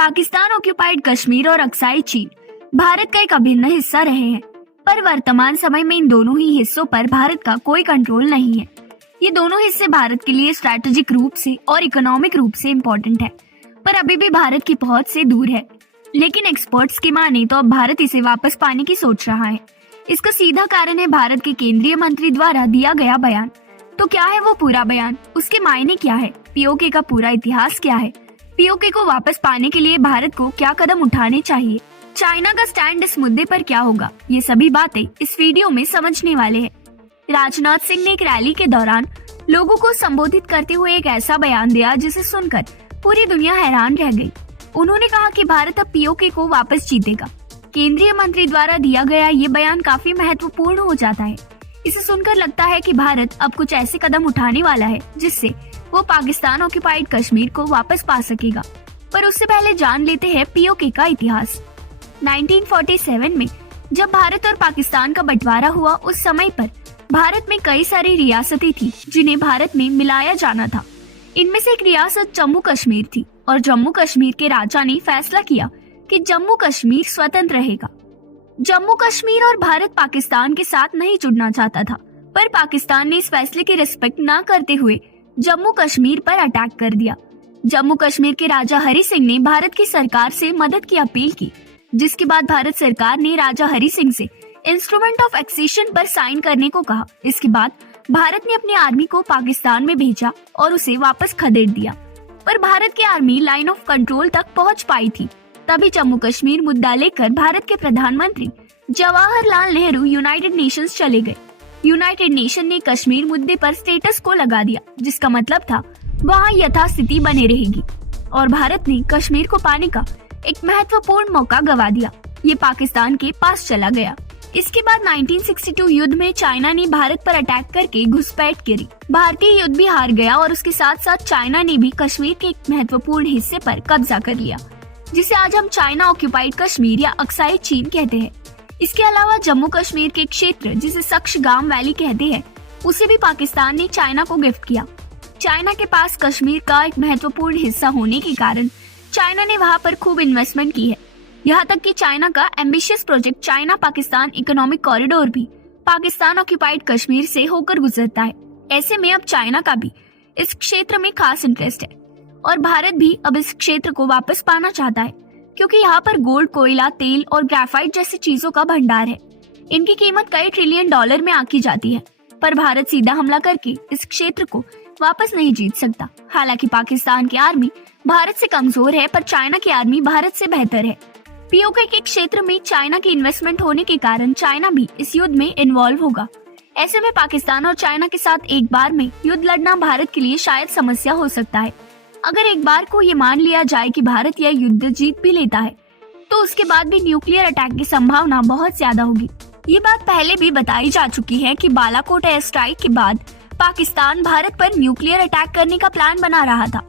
Pakistan occupied Kashmir और Aksai चीन भारत का एक अभिन्न हिस्सा रहे हैं, पर वर्तमान समय में इन दोनों ही हिस्सों पर भारत का कोई कंट्रोल नहीं है। ये दोनों हिस्से भारत के लिए स्ट्रैटेजिक रूप से और इकोनॉमिक रूप से इम्पोर्टेंट है, पर अभी भी भारत की पहुंच से दूर है। लेकिन एक्सपर्ट्स की माने तो अब भारत इसे वापस पाने की सोच रहा है। इसका सीधा कारण है भारत के केंद्रीय मंत्री द्वारा दिया गया बयान। तो क्या है वो पूरा बयान, उसके मायने क्या है, पीओके का पूरा इतिहास क्या है, पीओके को वापस पाने के लिए भारत को क्या कदम उठाने चाहिए, चाइना का स्टैंड इस मुद्दे पर क्या होगा, ये सभी बातें इस वीडियो में समझने वाले हैं। राजनाथ सिंह ने एक रैली के दौरान लोगों को संबोधित करते हुए एक ऐसा बयान दिया जिसे सुनकर पूरी दुनिया हैरान रह गई। उन्होंने कहा कि भारत अब पीओके को वापस जीतेगा। केंद्रीय मंत्री द्वारा दिया गया ये बयान काफी महत्वपूर्ण हो जाता है। इसे सुनकर लगता है कि भारत अब कुछ ऐसे कदम उठाने वाला है जिससे वो पाकिस्तान ऑक्युपाइड कश्मीर को वापस पा सकेगा। पर उससे पहले जान लेते हैं पीओके का इतिहास। 1947 में जब भारत और पाकिस्तान का बंटवारा हुआ, उस समय पर भारत में कई सारी रियासतें थी जिन्हें भारत में मिलाया जाना था। इनमें से एक रियासत जम्मू कश्मीर थी और जम्मू कश्मीर के राजा ने फैसला किया कि जम्मू कश्मीर स्वतंत्र रहेगा। जम्मू कश्मीर और भारत पाकिस्तान के साथ नहीं जुड़ना चाहता था, पर पाकिस्तान ने इस फैसले की रिस्पेक्ट न करते हुए जम्मू कश्मीर पर अटैक कर दिया। जम्मू कश्मीर के राजा हरि सिंह ने भारत की सरकार से मदद की अपील की, जिसके बाद भारत सरकार ने राजा हरि सिंह से इंस्ट्रूमेंट ऑफ एक्सेशन पर साइन करने को कहा। इसके बाद भारत ने अपनी आर्मी को पाकिस्तान में भेजा और उसे वापस खदेड़ दिया, पर भारत की आर्मी लाइन ऑफ कंट्रोल तक पहुंच पाई थी। तभी जम्मू कश्मीर मुद्दा लेकर भारत के प्रधानमंत्री जवाहरलाल नेहरू यूनाइटेड नेशंस चले गए। यूनाइटेड नेशन ने कश्मीर मुद्दे पर स्टेटस को लगा दिया, जिसका मतलब था वहाँ यथास्थिति बने रहेगी, और भारत ने कश्मीर को पाने का एक महत्वपूर्ण मौका गवा दिया। ये पाकिस्तान के पास चला गया। इसके बाद 1962 युद्ध में चाइना ने भारत पर अटैक करके घुसपैठ करी। भारतीय युद्ध भी हार गया और उसके साथ साथ चाइना ने भी कश्मीर के एक महत्वपूर्ण हिस्से पर कब्जा कर लिया, जिसे आज हम चाइना ऑक्युपाइड कश्मीर या अक्साई चीन कहते हैं। इसके अलावा जम्मू कश्मीर के क्षेत्र जिसे सक्शगाम वैली कहते हैं, उसे भी पाकिस्तान ने चाइना को गिफ्ट किया। चाइना के पास कश्मीर का एक महत्वपूर्ण हिस्सा होने के कारण चाइना ने वहाँ पर खूब इन्वेस्टमेंट की है। यहाँ तक कि चाइना का ambitious project China Pakistan economic corridor भी पाकिस्तान ऑक्युपाइड कश्मीर से होकर गुजरता है। ऐसे में अब चाइना का भी इस क्षेत्र में खास इंटरेस्ट है और भारत भी अब इस क्षेत्र को वापस पाना चाहता है, क्योंकि यहाँ पर गोल्ड, कोयला, तेल और ग्रेफाइट जैसी चीजों का भंडार है। इनकी कीमत कई ट्रिलियन डॉलर में आकी जाती है, पर भारत सीधा हमला करके इस क्षेत्र को वापस नहीं जीत सकता। हालांकि पाकिस्तान की आर्मी भारत से कमजोर है, पर चाइना की आर्मी भारत से बेहतर है। पीओके के क्षेत्र में चाइना की इन्वेस्टमेंट होने के कारण चाइना भी इस युद्ध में इन्वॉल्व होगा। ऐसे में पाकिस्तान और चाइना के साथ एक बार में युद्ध लड़ना भारत के लिए शायद समस्या हो सकता है। अगर एक बार को ये मान लिया जाए कि भारत यह युद्ध जीत भी लेता है, तो उसके बाद भी न्यूक्लियर अटैक की संभावना बहुत ज्यादा होगी। ये बात पहले भी बताई जा चुकी है कि बालाकोट एयर स्ट्राइक के बाद पाकिस्तान भारत पर न्यूक्लियर अटैक करने का प्लान बना रहा था।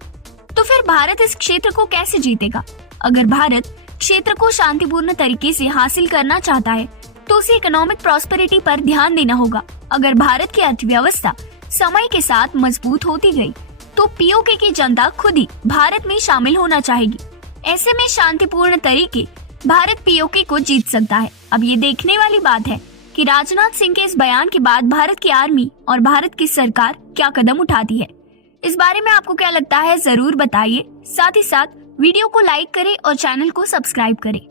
तो फिर भारत इस क्षेत्र को कैसे जीतेगा? अगर भारत क्षेत्र को शांतिपूर्ण तरीके से हासिल करना चाहता है, तो उसे इकोनॉमिक प्रॉस्पेरिटी पर ध्यान देना होगा। अगर भारत की अर्थव्यवस्था समय के साथ मजबूत होती गई, तो पीओके की जनता खुद ही भारत में शामिल होना चाहेगी। ऐसे में शांतिपूर्ण तरीके भारत पीओके को जीत सकता है। अब ये देखने वाली बात है कि राजनाथ सिंह के इस बयान के बाद भारत की आर्मी और भारत की सरकार क्या कदम उठाती है। इस बारे में आपको क्या लगता है, जरूर बताइए। साथ ही साथ वीडियो को लाइक करें और चैनल को सब्सक्राइब करें।